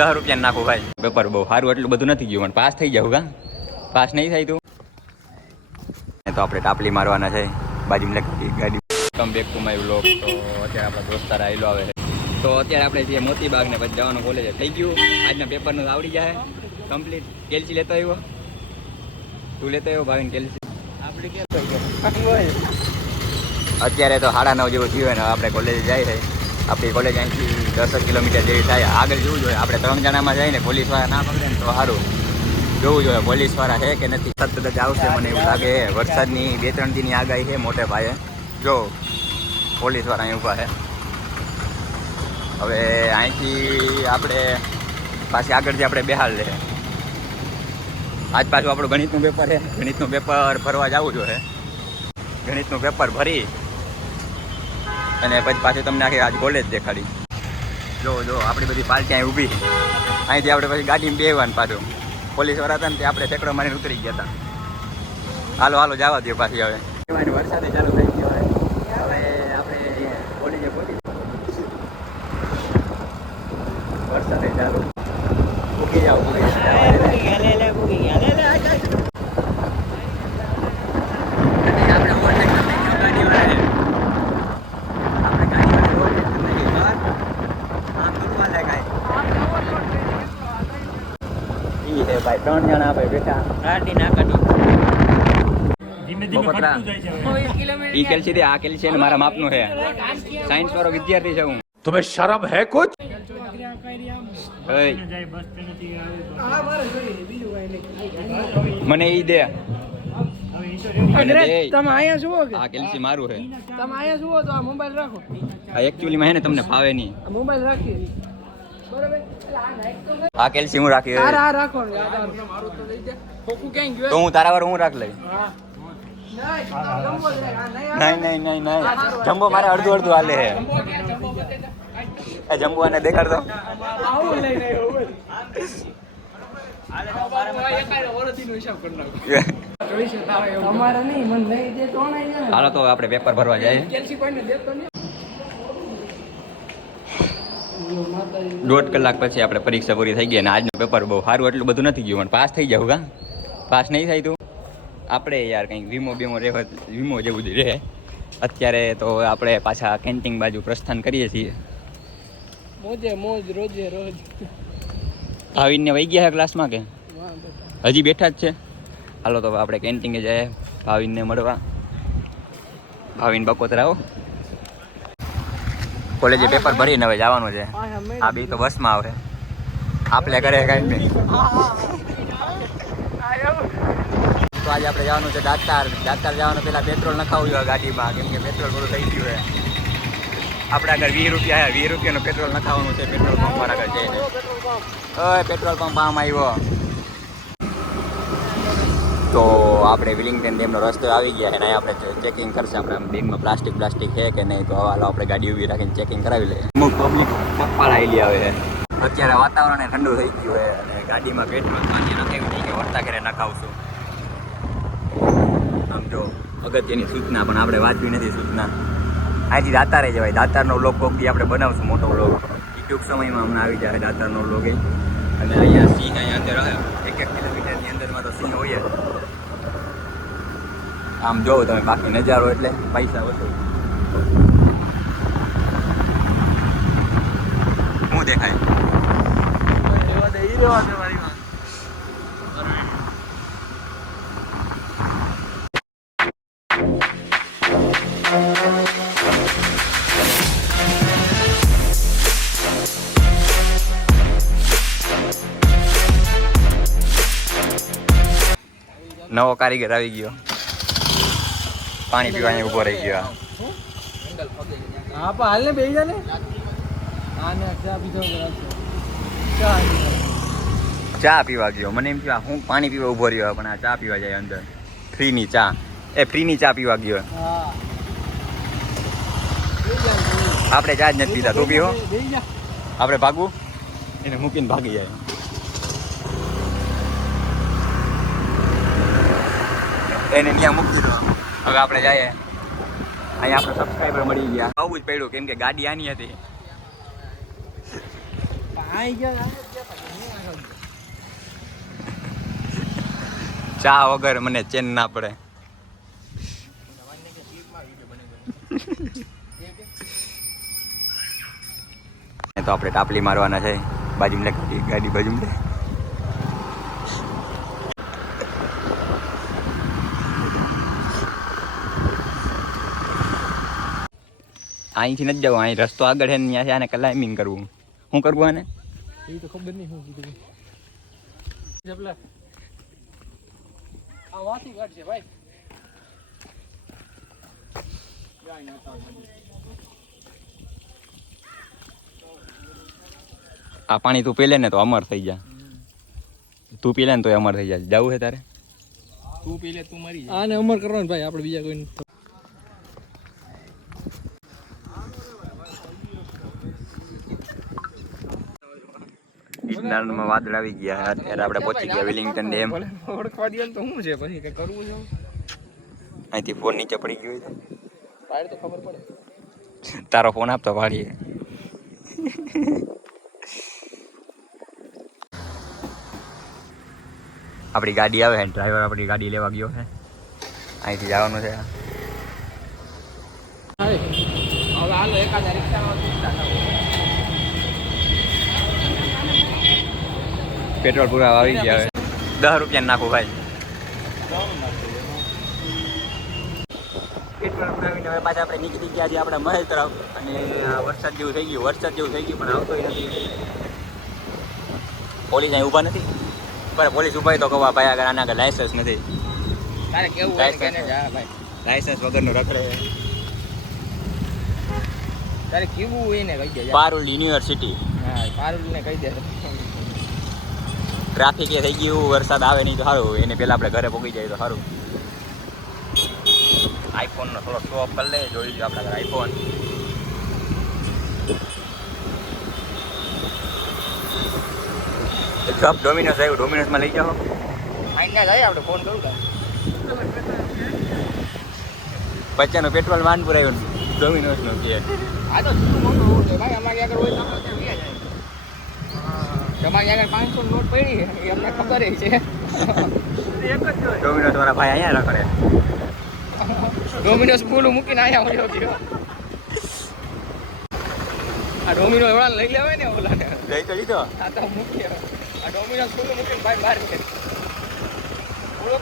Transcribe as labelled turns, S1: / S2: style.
S1: દસ રૂપિયા નાખું ભાઈ. પેપર બહુ સારું એટલું બધું નથી ગયું પણ પાસ થઈ જાવ કા? પાસ નહીં થાય તું? તો આપણે ટાપલી મારવાના છે. બાજુમાં ગાડી come back to my vlog તો અત્યારે આપણા દોસ્તાર આવેલો આવે છે. તો અત્યારે આપણે જે મોતીબાગ ને પછી જવાનું કોલેજ થઈ ગયું. આજના પેપરનું આવડી જાય. કમ્પ્લીટ કેલ્સી લેતો આવ્યો? તું લેતો આવ્યો ભાવિન કેલ્સી અત્યારે તો સાડા નવ જેવું થયું હોય ને આપણે કોલેજ જાય છે. આપણી કોલેજ અહીંથી દસ કિલોમીટર જેવી થાય. આગળ જોવું જોઈએ. આપણે ત્રણ જણામાં જઈને પોલીસવાળા ના પકડે ને તો સારું. જોવું જોઈએ પોલીસવાળા છે કે નથી. સતત કદાચ આવશે મને એવું લાગે. વરસાદની બે, ત્રણ દિનની આગાહી છે મોટે ભાઈએ જો પોલીસવાળા અહીં ઊભા છે. હવે અહીંથી આપણે પાછી આગળથી આપણે બેહાલ લે આજ પાછું આપણું ગણિતનું પેપર છે. ગણિતનું પેપર ભરવા જવું જોઈએ. ગણિતનું પેપર ભરી અને પછી પાછું તમને આખી આજ કોલેજ દેખાડી. જો જો, આપણી બધી પાર્ટી અહીં ઊભી. અહીંથી આપણે પછી ગાડીમાં બેવાનું પાછું. પોલીસવાળા હતા ને તે આપણે ઠેકડો મારીને ઉતરી ગયા હતા. હાલો હાલો, જવા દો પાછી હવે. વરસાદ ચાલુ થઈ ગયો. વરસાદ ચાલુ ઉગી જાવ ઉગી જાવ આપણે overtake કરી નાખ્યો ગાડીવાળાએ. આપણે ગાડીવાળાએ overtake કરી નાખ્યો. બસ. આમ તો ચાલે કાંઈ. ભાઈ ત્રણ જણા ભાઈ બેઠા. ગાડી ના કાઢી.
S2: આ કેલ છે
S1: મારા માપનું છે. સાયન્સ વાળો વિદ્યાર્થી છે હું.
S2: તમે શરમ હે
S1: મને ઈ દે.
S3: તમે આયા જુઓ
S1: આ કેલ્સી મારું છે.
S3: તમે આયા જુઓ
S1: તમને ફાવે નહીં.
S3: મોબાઈલ રાખી આ કેલ્શિયમ તો
S1: આ હું રાખી
S3: આ મારું તો લઈ જા. ખોખું ક્યાંય ગયું?
S1: તો હું તારા વાર હું રાખ લઈ?
S3: નહીં, નહીં. નહીં
S1: નહીં જમ્બો મારે અડધું અડધું હાલે છે એ જમ્બો અને
S3: આવું લઈ દે તો નહીં જાય.
S1: હાલો તો આપણે પેપર ભરવા જાય
S3: કેલ્સી કોઈને દેતો નહીં માતાજી
S1: દોઢ કલાક પછી આપણે પરીક્ષા પૂરી થઈ ગઈ અને આજનું પેપર બહુ સારું એટલું બધું નથી ગયું પણ પાસ થઈ જાવ કા પાસ નહીં થાય તું? આપણે યાર કંઈક વીમો બીમો રહેવા વીમો જેવું જ રહે. અત્યારે તો આપણે પાછા કેન્ટીન બાજુ પ્રસ્થાન કરીએ છીએ.
S3: મોજે મોજ રોજે રોજ.
S1: ભાવિનને વહી ગયા ક્લાસમાં કે? હજી બેઠા જ છે. હાલો તો આપણે કેન્ટીને જઈએ ભાવિનને મળવા. ભાવિન બકોતરા આવો કોલેજે પેપર ભરીને હવે જવાનું છે. આ બી તો બસમાં આવે આપણે ઘરે કાંઈ નહીં. તો આજે આપણે જવાનું છે દાતાર. દાતાર જવાનું પહેલાં પેટ્રોલ નખાવું જોઈએ ગાડીમાં કેમ કે પેટ્રોલ બધું થઈ ગયું છે. આપણે આગળ વીસ રૂપિયા આવ્યા વીસ રૂપિયાનું પેટ્રોલ નખાવાનું છે પેટ્રોલ પંપ મારા આગળ જઈને. પેટ્રોલ પંપ આમ આવ્યો. તો આપણે વિલિંગટન ડેમનો રસ્તો આવી ગયા અને આપણે ચેકિંગ કરશે. આપણે બેગમાં પ્લાસ્ટિક પ્લાસ્ટિક છે કે નહીં, તો હાલો આપણે ગાડી ઊભી રાખીને ચેકિંગ કરાવી લઈએ. અમુક પબ્લિક પપ્પા આવેલી આવે છે અત્યારે વાતાવરણ ઠંડુ થઈ ગયું છે અને ગાડીમાં પેટ્રોલ પાણી નથી નહીં કે વર્તા ઘરે નખાવશું. આમ જો અગત્યની સૂચના, પણ આપણે વાંચવી નથી સૂચના. આજે દાતારે જવાય દાતારનો વ્લોગ કોકથી આપણે બનાવશું, મોટો એ ટૂંક સમયમાં હમણાં આવી જાય દાતારનો વ્લોગ એ. અને અહીંયા સિંહ અહીંયા અંદર આવે. એક એક કિલોમીટરની તો સિંહ હોય. આમ જોવો તમે, બાકી નજારો એટલે પૈસા વસૂલ શું દેખાય? નવો કારીગર આવી ગયો. પાણી પીવા અહીંયા ઊભો રહી ગયો.
S3: હા પણ હાલ ને બેસી જા ને. હા ને ચા પીધો ચા
S1: ચા પીવા ગયો. મને એમ થયું હું પાણી પીવા ઊભો રહ્યો પણ આ ચા પીવા જાય અંદર. ફ્રીની ચા. એ ફ્રીની ચા પીવા ગયો. આપણે ચા જ નથી પીતા. તું પીવો. આપણે ભાગવું? એને મૂકીને ભાગી જાય. એને ત્યાં મૂકી દીધો હવે આપણે જઈએ. અહીંયા આપણે સબસ્ક્રાઈબર મળી ગયા. આવું જ પડ્યું કેમ કે ગાડી આની હતી. ચા વગર મને ચેન ના પડે. તો આપણે ટાપલી મારવાના છે. બાજુ ગાડી બાજુ અહીંથી નથી જવું અહીં રસ્તો આગળ છે ને છે આને ક્લાઇમ્બિંગ કરવું. શું કરવું આને?
S3: એ તો ખબર નહીં શું કીધું. આ ભાઈ.
S1: પાણી તું પી લે ને તો અમર થઈ જા. તું પી લે ને તો અમર થઈ જાય જવું છે તારે?
S2: તું પીલે તું મરી
S3: આને અમર કરવાનું ભાઈ આપણે બીજા કોઈ
S1: ગિરનારમાં વાદળ આવી ગયા અત્યારે આપણે પહોંચી ગયા વિલિંગ્ટન ડેમ.
S2: ઓળખવા દે તો શું છે? પછી કે કરવું છે?
S1: અહીંથી ફોન નીચે પડી ગયો હોય
S2: બહાર તો ખબર પડે.
S1: તારો ફોન આપતો પાડીએ આપણી ગાડી આવે ડ્રાઈવર આપણી ગાડી લેવા ગયો છે. અહીંથી જવાનું છે.
S2: હવે હાલો એકાદા રિક્ષામાં
S1: પેટ્રોલ પૂરા આવી ગયા હવે. દસ રૂપિયા નાખો ભાઈ. પેટ્રોલ પુરાવીને હવે પાછા આપણે નીકળી ગયા છીએ આપણા મહેલ તરફ. અને વરસાદ જેવું થઈ ગયું વરસાદ જેવું થઈ ગયું પણ આવતો નથી પોલીસ અહીં ઊભા નથી. પણ પોલીસ ઊભા તો કહવા ભાઈ આગળ આના આગળ લાયસન્સ નથી.
S2: તારે કેવું હોય ને
S1: License.
S2: કેને જા ભાઈ.
S1: લાયસન્સ વગરનું રખડે.
S2: તારે કેવું હોય ને કહી દે જા.
S1: પારુલ યુનિવર્સિટી
S2: હા પારુલ ને કહી દે.
S1: ટ્રાફિક એ થઈ ગયું વરસાદ આવે નહીં તો સારું એને પહેલાં આપણે ઘરે પહોંચી જાય તો સારું. આઈફોનનો થોડો શો ઓફ કરી લે જોઈ લો આપણા આઈફોન જોબ ડોમિનોસ આવ્યું ડોમિનોસમાં લઈ જાઓ.
S2: આઈને જાય આપણે ફોન કરું
S1: બચ્ચાનું પેટ્રોલ માનપુર આવ્યું ડોમિનોસનું કે.
S2: આ તો મોટું ભાઈ અમારે આગળ હોય તો આપણે ત્યાં વ્યા જાય તમારી આગળ પાંચસો નોટ પડી એ અમને ખબર છે.
S1: ડોમિનોસ વાળા ભાઈ અહીંયા રખડે.
S2: ડોમિનોસ ફૂલ મૂકીને અહીંયા ગયો. આ ડોમિનો એવડા લઈ લેવાય ને ઓલાને.
S1: લઈ તો લીધો.
S2: આ તો મૂકીએ. આ ડોમિનોસ ફૂલ મૂકીને ભાઈ બહાર નીકળે. ઓલો